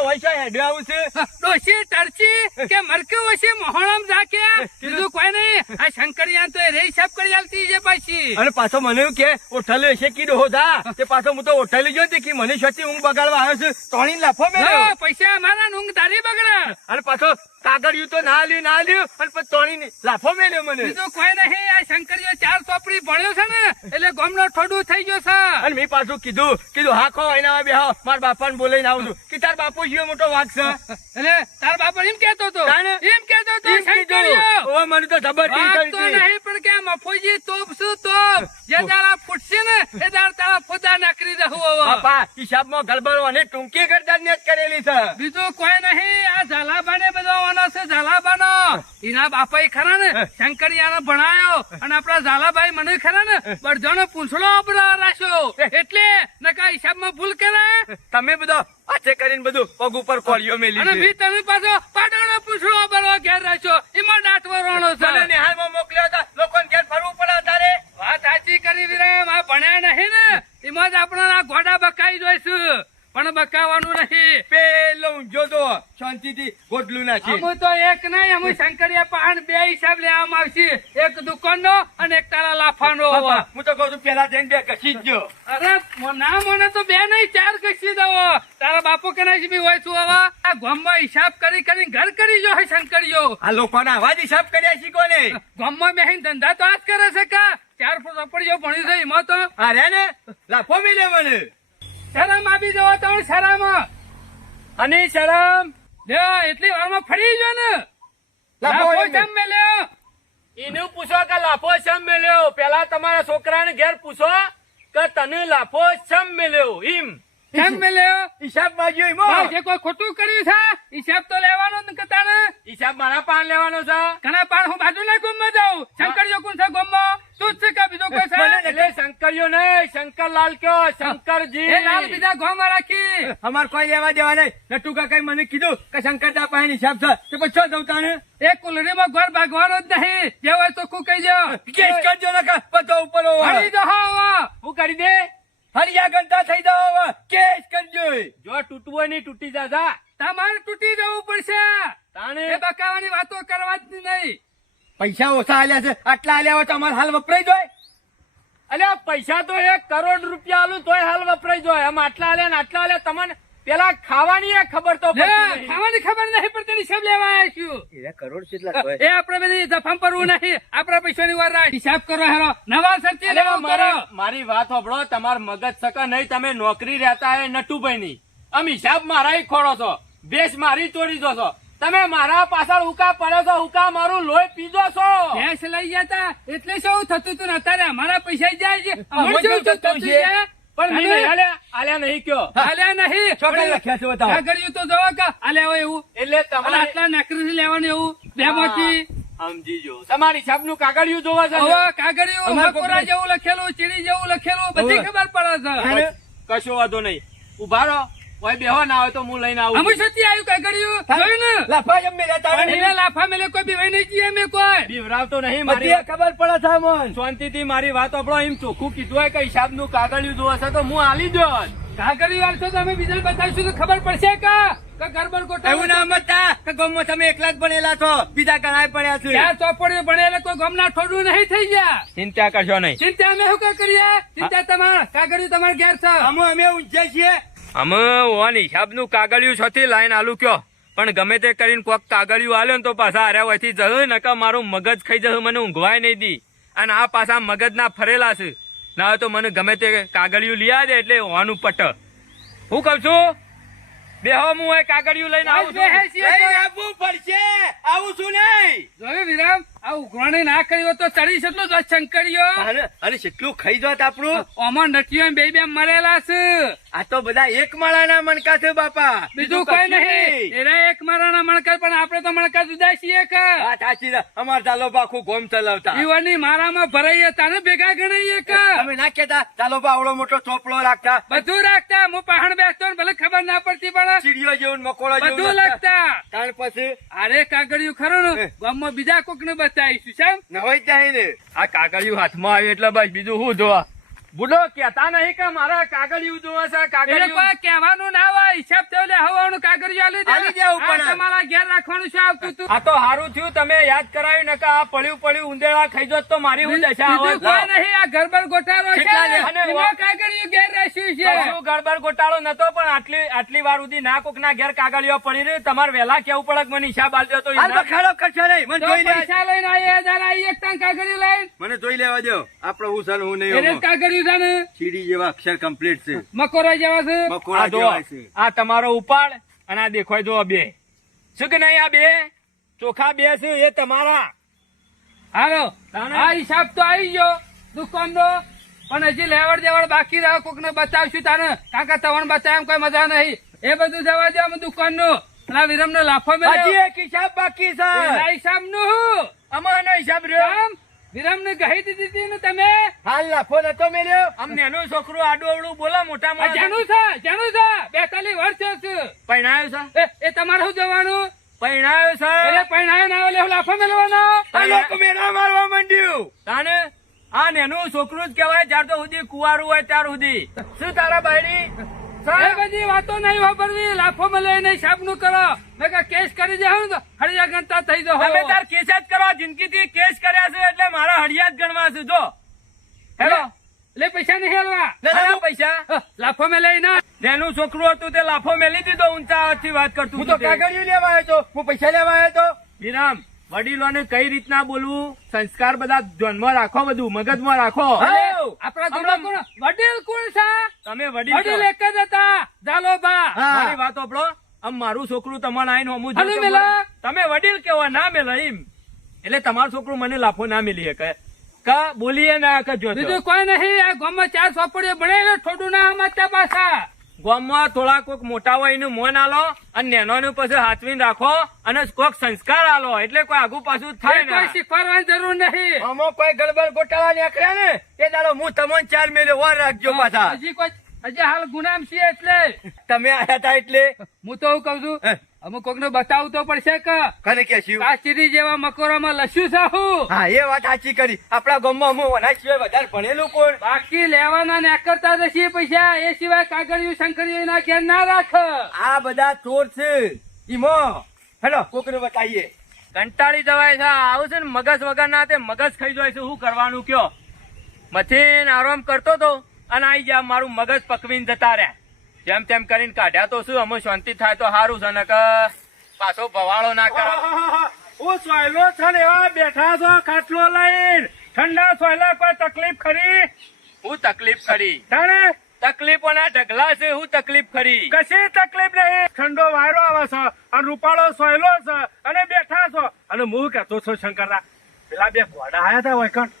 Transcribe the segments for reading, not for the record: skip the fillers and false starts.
તો હોય છે હેડે આવું છે ડોશી ટરચી કે મરક્યું હશે મોહણમ જાકે બીજું કોઈ નહીં. આ શંકરિયા તો રે હિસાબ કરી આલતી છે પાછી. અને પાછો મને એવું કે ઓઠાલે હશે કીધો હોતા તે પાછો હું તો ઓઠાલી ગયો કે મને છતી ઊંઘ બગાડવા આવ્યો છું તોણી લાફો મેળ્યો. પૈસા અમારા ઊંઘ તારી બગડે. અને પાછો કાગળિયું તો ના લ્યું અને પછી તોણી લાફો મેળ્યો મને. બીજું કોઈ નહીં. આ શંકરિયો 4 ચોપડી ભણ્યો છે ને એટલે ગામનો ઠોડું થઈ ગયો છે. અને મેં પાછું કીધું હાખો એના બેહો મારા બાપાને બોલાઈને આવું છું કે તાર બાપુ જીવો મોટો વાઘ છે. એટલે તાર બાપા એમ કેતો હતો શંકરિયો મને તો ખબર વાત તો નહીં પણ કે મફોજી તોપ શું તોપ જે દાડા ફૂટશે ને એ દાડા તારા ફોદા નાખી દઉં હવે. બાપા હિસાબમાં ગડબડ અને ટૂંકી ગરદાન જ કરેલી છે. બીજું કોઈ નહીં. આ ઝાલાબાને બધો છે ઝાલાબાનો એના બાપા ખરા ને શંકરિયાને ભણાયો અને આપડા ઝાલાભાઈ મને ખરા ને બળજોનો પૂંછડો આપડો રાખ્યો એટલે નકા હિસાબમાં ભૂલ કરે. તમે બધો હાથે કરીને બધું પગ ઉપર કોળીઓ મેલી અને બી તમે પાછો પાડોનો પૂંછડો બરો ઘેર રાખ્યો એમાં દાંતવો રોણો છે. મને નિહાળમાં મોકલ્યો હતા લોકોને ઘેર ફરવું પડે તારે. વાત સાચી કરી વિરામ. આ ભણ્યા નહીં ને એમાં જ આપણા ગોડા બકાઈ જોઈશું પણ બકાવાનું નહીં. પેલો જોતો શાંતિથી ગોટલું નાખી. અમુ તો એક નહીં અમુ શંકરિયા પહાડ 2 હિસાબ લેવામાં આવશે. એક દુકાનનો અને એક તારા લાફાનો. હું તો કહું છું પેલા જઈને 2 ઘસી જ જો. અરે ના મને તો 2 નહીં 4 ઘસી દો. તારા બાપુ કે નહીં બી હોય છું હવે આ ગામમાં હિસાબ કરી કરીને ઘર કરી જો શંકરિયો. આ લોકોના અવાજ હિસાબ કર્યા શીખો ને. ગામમાં બેહીને ધંધા તો આજ કરે છે કા 4 ચોપડીઓ ભણ્યું છે એમાં તો. અરે ને લાફો મિલે મને. શરમ આપી દો તો શરમ. અને શરમ એટલી વારમાં ફરી ગયો ને. લાફો કેમ મેલ્યો એનું પૂછો કે લાફો શમ મેલ્યો. પેલા તમારા છોકરાને ઘેર પૂછો કે તને લાફો શમ મેલ્યો. કેમ મેલ્યો હિસાબ બાજુ એમાં જે કોઈ ખોટું કર્યું છે હિસાબ તો લેવાનો જ કતા ને. હિસાબ મારા પાન લેવાનો છે. ઘણા પાન હું બાજુ ના ગોમમાં જાઉં. શંકરિયો કોણ છે ગોમમાં તું જ છે કે બીજો કોઈ છે. એટલે શંકરિયો નહીં શંકરલાલ કયો શંકરજી. એ લાલ બીજા ગોમમાં રાખી અમાર કોઈ લેવા દેવા નહીં. નટુ કાકાએ મને કીધું કે શંકરદા પાસે હિસાબ છે તો પછી શું જવું તાને. એ કુલરીમાં ઘર ભાગવાનો જ નહીં. જે હોય તો કુ કહી દો. કેસ કરજો ને બધો ઉપર હળી દો હું કરી દે. હરિયા ગંદા થઈ જાવ કેસ કરજો. જો તૂટવો નહીં તૂટી જા. તમારે તૂટી જવું પડશે. તાણે એ બકાવાની વાતો કરવા જ નહીં. પૈસા ઓછા આલ્યા છે આટલા આલ્યા હોય તો અમારે હાલ વપરાઈ જાય. અલ્યા પૈસા તો 1 કરોડ રૂપિયા આલું તોય હાલ વપરાઈ જાય. આમ આટલા આલ્યા ને આટલા આલ્યા. તમને પેલા ખાવાની ખબર તો ખાવાની ખબર નહીં પણ તેની હિસાબ લેવા આવ્યું. કરોડ કેટલા એ આપડે બધી દફામ પરવું નહીં. આપડા પૈસાની વાર રાખ. હિસાબ કરો હેરો નવા સરતી લેવો કરો. મારી વાત સાંભળો. તમાર મગજ સકા નહીં. તમે નોકરી રહેતા હે નટુભાઈ ની. આમ હિસાબ મારા ખોડો છો. ભેંસ મારી તોડી દો છો. તમે મારા પાછળ ઉકા પડ્યો છો. ઉકા મારું લોહી પીધો છો. ભેંસ લઈ ગયા એટલે શું થતું હતું અત્યારે અમારા પૈસા જાય છે. પણ આલ્યા નહીં કયો. આલ્યા નહીં ચોકડી લખ્યા છે બતાવો. કાગળિયું તો જોવા કા આલ્યા હોય એવું. એટલે તમારે આટલા નકરી લેવાનું એવું બેમાંથી સમજી જો. તમારી હિસાબ નું કાગળિયું જોવા છે. હવે કાગળિયું મકોરા જેવું લખેલું ચીડી જેવું લખેલું બધી ખબર પડે છે. કશો વાંધો નહીં. ઉભા રહો. કોઈ બેહો ના હોય તો હું લઈને આવું. અમે સતી આવ્યું કાગળિયું જોયું ને. લાફા જમ મેલા તારે લાફા મેલે કોઈ બીવાય નહીં જીએ મેં કોઈ બીવરાવતો નહીં. મારી ખબર પડે છે મન. શાંતિથી મારી વાત સાંભળો. એમ ચોખ્ખું કીધું હોય કે હિસાબ નું કાગળિયું જોવા છે તો હું આલી દો. કાગળિયું આવશો તો અમે બીજાને બતાવીશું તો ખબર પડશે કા ગરબડ ગોટા. એવું ના મતતા કે ગામમાં તમે એકલા જ ભણેલા છો. બીજા ઘણા પડ્યા છે. ત્યાં ચોપડીઓ ભણેલા કોઈ ગામના થોડું નહીં થઈ ગયા. ચિંતા કરશો નહીં. ચિંતા અમે શું કરીએ. ચિંતા તમારા કાગળિયું તમારે ઘેર છે. અમે ઊંચે છીએ. અમે ઓન હિસાબ નું કાગળિયું છથી લાઈન આલું કયો. પણ ગમે તે કરીને કોક કાગળિયું આલ્યો ને તો પાછા હાર્યા હોયથી જહ નકા મારું મગજ ખાઈ જશે. મને ઊંઘવાય નહીં દી. અને આ પાછા મગજ ના ફરેલા છે. ના હોય તો મને ગમે તે કાગળિયું લઈ આવે એટલે હોવાનું પટ. હું કઉ છું બેહો હું કાગળિયું લઈને આવું છું. આવવું પડશે. આવું છું નહીં જોયું વિરામ. આ ઉઘરાણી ના કર્યો તો ચડી કેટલું જ શંકરિયો. અરે કેટલું ખાઈ જોત આપણું. ઓમાં નટીઓ બે મરેલા છે. આ તો બધા એક માળાના મણકા છે બાપા. બીજું કોઈ નહીં. એના એક માળાના મણકા પણ આપડે તો મણકા જુદા છીએ કે. સાચી અમાર ચાલો આખું ગોમ ચલાવતા. યુવાની મારામાં ભરાઈએ તાને ભેગા ગણાઈએ કે. અમે ના કેતા ચાલો આવડો મોટો ચોપડો રાખતા. બધું રાખતા. હું પહાડ બેસતો ભલે ખબર ના પડતી પણ ચીડિયો જેવું મકોડો જેવું બધું લાગતા. ત્યાર પછી અરે કાગળિયું ખરું ને ગામમાં બીજા કોક ને બતાવીશું સાહેબ. નવાઈ જાય ને. આ કાગળિયું હાથમાં આવ્યું એટલે બસ બીજું શું જોવા. બુડો કેતા નહીં કે મારા કાગળિયું જોવા છે. કાગળિયું કહેવાનું ના હોય. હિસાબ થયો હવાનું કાગળ કાગળિયું આલી દે. આલી દેવું આ પડે. તમારા ઘેર રાખવાનું છે આવતું તું. આ તો હારું થયું તમે યાદ કરાવ્યું ને કે આ પડ્યું ઉંદેડા ખાઈ જોત તો મારી હું દશા બીજું કોઈ આવત. નહીં, આ ગરબર ગોટાળો છે. કેટલા લે? અને એમાં કાગળિયું ઘેર રાખ્યું છે. કશું ગડબડ ગોટાળો નતો પણ આટલી વાર સુધી ના કોક ના ઘેર કાગળિયો પડી રહ્યું તમારે વહેલા કેવું પડે કે મને હિસાબ આલજો તો હાલ તો ખેડો કરશો નહીં. મને તો જોઈ લે. પૈસા લઈને આયા દાદા, એક ટન કાગળિયું લઈને. મને જોઈ લેવા દો. આપણે હું ચાલ હું નહીં. એને જ આમાં. કાગળિયું છે ને, સીડી જેવા અક્ષર કમ્પ્લીટ છે. મકોરા જેવા છે. મકોડા આ જો, જેવા છે. આ તમારો ઉપાડ અને આ દેખાય જો બે શું કે નહીં, આ બે ચોખા બે છે એ તમારા. હાલો, તાણે? આ હિસાબ તો આવી ગયો દુકાનનો, પણ હજી લેવડ દેવડ બાકી રહ્યો. કોક ને બતાવશું તાને, કાકા તવણ બતાવ કોઈ મજા નહીં. એ બધું જવા દે અમે દુકાનનું. અને આ વિરમ ને લાફો હજી મેળ્યો. એક હિસાબ બાકી છે. એના હિસાબનું હું? અમારનો હિસાબ રહ્યો. આમ વિરમ ને ગહી દીધી હતી ને તમે. હાલ લાફો નતો મેલ્યો. આમ નેનું છોકરું આડું અવળું બોલા મોટા આ માણસ. જાણું છે 42 વર્ષ છે. પૈણાયો છે, એ તમારે શું જવાનું? પૈણાયો એટલે છે. પૈણાયો ના હોય એટલે લાફો મેળવાનો. આ લોકો મેરા મારવા માંડ્યું. તાને આ નેનું છોકરું જ કહેવાય જ્યાર તો સુધી કુંવારું હોય ત્યાર સુધી. શું તારા બાયડી? એ બધી વાતો નહીં વાપરવી. લાફો મળે એને હિસાબ નું કરો. મેં કહ્યું કેસ કરી દે હું તો હળિયા ગણતા થઈ જાઓ. તમે તાર કેસ જ કરવા જિંદગીથી કેસ કર્યા છે એટલે મારા હળિયા જ ગણવા છે. જો હેલો લે પૈસા નહીં હેલવા. આના પૈસા લાફો મેં લઈ ના. જેનું છોકરું હતું તે લાફો મેલી દીધો. ઊંચા અવાજથી વાત કરતું હું તો હતું તે. કાગળિયું લેવા આવ્યો તો. હું પૈસા લેવા આવ્યો તો. વિરામ, વડીલોને કઈ રીતના બોલવું, સંસ્કાર બધા ધ્યાનમાં રાખો, બધું મગજમાં રાખો. હા. આપણા જોડે કોણ વડીલ કોણ છે? તમે વડીલ વડીલ છો. એક જ હતા, ઝાલોબા. હા. મારી વાત સાંભળો. આમ મારું છોકરું તમારે આઈને હમું હાલો જોતો મેલા. તમે વડીલ કેવા ના મેલા એમ. એટલે તમારું છોકરું મને લાફો ના મેલી શકે. કા બોલીએ ના કે જો બીજું કોઈ નહીં. આ ગામમાં 4 ચોપડીઓ ભણેલો, થોડું ના સમજતા પાછા. ગામમાં થોડા કોક મોટા હોય એનું મોન આલો અને નેનોનું પછી હાથવીને રાખો અને કોક સંસ્કાર આલો એટલે કોઈ આગુ પાછું થાય કોઈ ને. શીખવાડવાની જરૂર નહીં. આમાં કોઈ ગડબડ ગોટાળા નીકળ્યા ને એ દાડો હું તમને 4 મેલ્યો વાર રાખજો પાછા. હજી હાલ ગુનામ છીએ એટલે તમે આયા હતા એટલે હું તો એવું કઉ છું, અમુક કોક ને બતાવવું તો પડશે કે ખરે કેસ્યું. કાચીરી જેવા મકોરામાં લસ્યું છે હું. હા એ વાત સાચી કરી. આપણા ગામમાં હું વનાજ સિવાય વધારે ભણેલું કોણ? બાકી લેવાના ને કરતા જશે પૈસા. એ સિવાય કાગળિયું શંકરિયું ના ઘેર ના રાખ. આ બધા ચોર છે. ઈમો હેલો કોકને બતાવીએ. કંટાળી જવાય છે. આવું છે ને મગજ વગર ના તે મગજ ખાઈ જાય છે. શું કરવાનું કયો? મથીન આરામ કરતો તો અને આઈ જા મારું મગજ પકવીને જતા રહ્યા. જેમ તેમ કરીને કાઢ્યા તો શું અમે શાંતિ થાય તો સારું છે ને કે પાછો ભવાળો ના કરાવે. હું સોયલો છે ને એવા બેઠા છો ખાટલો લઈને. ઠંડા સોયલા કોઈ તકલીફ ખરી? હું તકલીફ ખરી? તાણે તકલીફોના ઢગલા છે. હું તકલીફ ખરી? કશી તકલીફ નહીં. ઠંડો વાયરો આવે છે અને રૂપાળો સોયલો છે અને બેઠા છો. અને હું કહેતો છો શંકરદા પેલા બે ઘોડા આયા હતા હોય કણ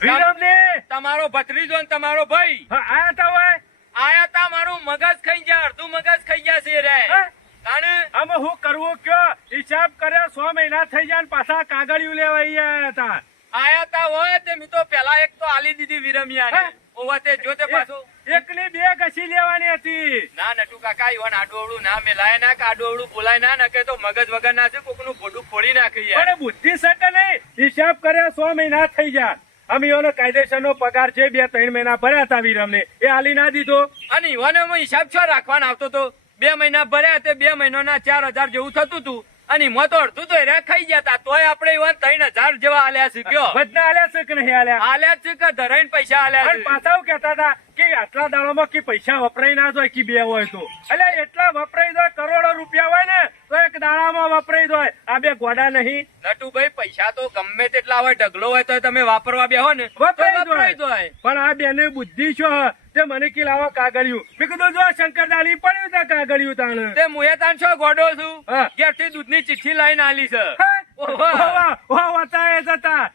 વિરમ ને તમારો ભત્રીજો ને તમારો ભાઈ આયા હતા હોય. આયા તા. મારું મગજ ખાઈ ગયા, અડધું મગજ ખાઈ ગયા છે રે. હે? તાણે આમાં હું કરવું કયો? હિસાબ કર્યા 100 મહિના થઈ જાય ને પાછા કાગળિયું લેવા આયા હતા. આયા તા હોય તે મેં તો પેલા એક તો આલી દીધી વિરમિયા હે? ઓવા તે જો તે પાછું એકની બે ઘસી લેવાની હતી. ના નટુ કાકા ઈવન આડોવડું ના મેલાય ના કે આડોવડું બોલાય ના નકે તો મગજ વગર ના છે કોકનું ભોડું ફોડી નાખી યાર. પણ બુદ્ધિ સટે નહીં. હિસાબ કર્યા 100 મહિના થઈ જાય. અમે એનો કાયદેસરનો પગાર છે 2-3 મહિના ભર્યા હતા વિરમને એ હાલી ના દીધો. અને ઈવન હિસાબ છો રાખવાનો આવતો તો 2 મહિના ભર્યા તે 2 મહિનાના 4000 જેવું થતું હતું અને એમાં તો અડધું તો એરા ખાઈ ગયા તા. તોય આપણે ઈવન 3000 જેવા આલ્યા છે કયો. બધા આલ્યા છે કે નહીં આલ્યા? આલ્યા જ છે કે ધરાઈને પૈસા આલ્યા અને છે. પાછા એવું કહેતા હતા કે આટલા દાડામાં કે પૈસા વપરાય ના જાય કે 2 હોય તો. એટલે એટલા વપરાય જાય કરોડો રૂપિયા હોય ને તો એક દાડામાં વપરાય જાય. આ બે ગોડા નહીં. નટુભાઈ પૈસા તો ગમે તેટલા હોય ઢગલો હોય તો તમે વાપરવા બેહો ને તો વપરાય વપરાય જાય. જાય. પણ આ બેને બુદ્ધિ શું તે મને કે લાવો કાગળિયું. મેં કીધું જો શંકરદાલી પડ્યું તા કાગળિયું તાણ. તે મુએ તાન છો ગોડો છું હા. ઘેરથી દૂધની ચિઠ્ઠી લઈને આલી છે.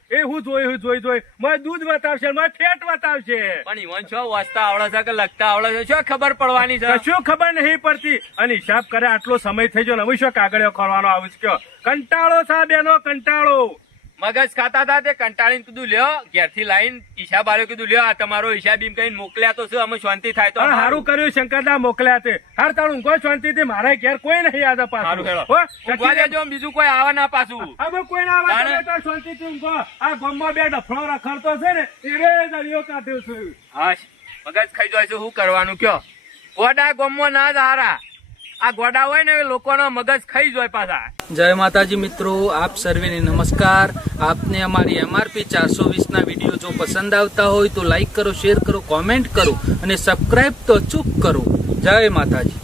એ હું જોઈ મને દૂધ બતાવશે મને ફેટ બતાવશે. પણ ઈવન છો વાંચતા આવડે છે કે લખતા આવડે છે શું ખબર પડવાની છે? કશું ખબર નહીં પડતી. અને હિસાબ કરે આટલો સમય થઈ ગયો ને હવે શું કાગળિયો કરવાનો આવું છે કયો? કંટાળો છે બેનો કંટાળો. મગજ ખાતા હતા તે કંટાળીને કીધું લ્યો ઘેરથી લાઈન હિસાબ આલ્યો. કીધું લ્યો આ તમારો હિસાબ એમ કહીને મોકલ્યા તો શું અમે શાંતિ થાય તો પણ સારું કર્યું શંકરદા મોકલ્યા તે. હાર તારું કોઈ શાંતિ મારા ઘેર કોઈ નહીં યાદ સારું હેળો. હો ઊંઘવા દેજો, બીજું કોઈ આવે ના પાછું. હવે કોઈ ના આવે જાણે. તો શાંતિથી ઊંઘો. આ ગામમાં બે ડફળો રખડતો છે ને એ દરિયો કાઢ્યો છે. હા મગજ ખાઈ જાય છે. શું કરવાનું કયો? ગોડા ગોમમાં ના જ હારા. આ ગોડા હોય ને એ લોકોનો મગજ ખાઈ જાય પાછા. જય માતાજી મિત્રો, આપ સર્વેને નમસ્કાર. આપને અમારી MRP 420 ના વિડીયો જો પસંદ આવતા હોય તો લાઈક કરો, શેર કરો, કોમેન્ટ કરો અને સબસ્ક્રાઇબ તો અચૂક કરો. જય માતાજી.